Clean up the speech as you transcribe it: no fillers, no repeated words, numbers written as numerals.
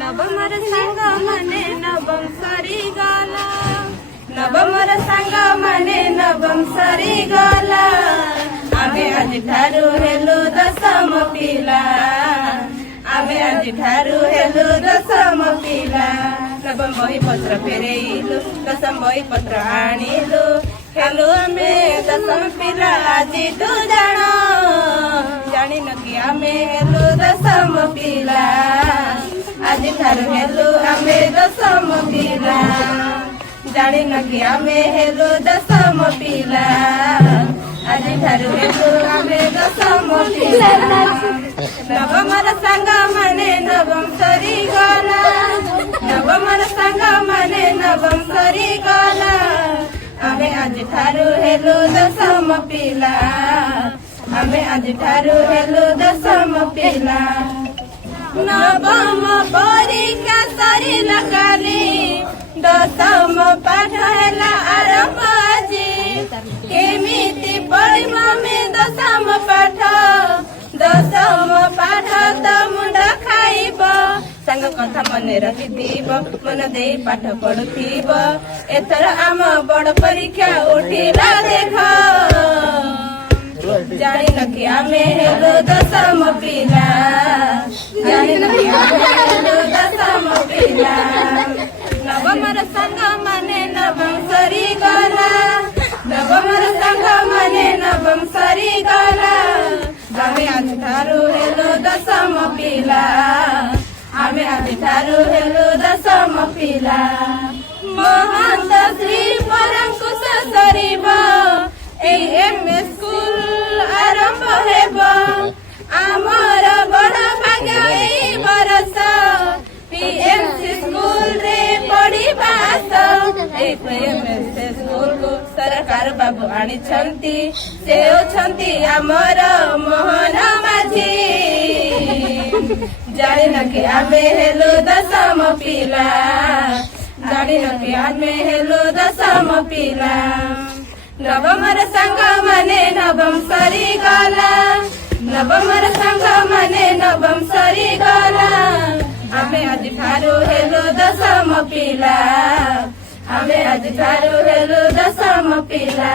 नवमर सांग मने नवम सरी गला नवमर सांग मने नवम सरी गला आमे आज ठारू हेलु दशम पिला आमे आज ठारू हेलु दशम पिला नवम बही पत्र फेरेइलु दशम बही पत्र आनिलु हेलु आमे दशम पिला आज तू जानी न कि आमे हेलु दशम पिला आज ठारू हेलु आमे दशम पिला जानी न कि आमे हेलु दशम पिला आज ठारू हेलु आमे दशम पिला नवमर सांग मने नवम सरी गला नवमर सांग मने नवम सरी गला आमे आज ठारू हेलु दशम पिला आमे आज ठारू हेलु दशम पिला नवम परीक्षा सरिला काली दशम पाठ हेला आरंभ आजी केमिति पढ़िब मे दशम पाठ त मुंड खाइब सांग कथा मने रखिथिब मन देई पाठ पढ़ुथिब एथर आम बड़ परीक्षा उठिला देख जानी न कि आमे हेलु दशम पिला जानी न कि आमे हेलु दशम पिला नवमर सांग मने नवम सरी गला नवमर सांग मने नवम सरी गला आमे आज ठारू हेलु दशम पिला आमे आज ठारू हेलु दशम पिला महंत श्री परंकुश सरीब एम स्कूल आरंभ हेब आमर बड़ भाग्य एई बरस पीएमसी स्कूल रे पढ़िबा पीएमसी स्कूल को सरकार बाबू आनी छंती से होछंती आमर मोहन माझी जानी न कि आमे हेलु दशम पिला जानी न कि आमे हेलु दशम पिला नवमर सांग मने नवम सरी गला नवमर सांग मने नवम सरी गला आमे आज ठारू हेलु दशम पिला आमे आज ठारू हेलु दशम पिला।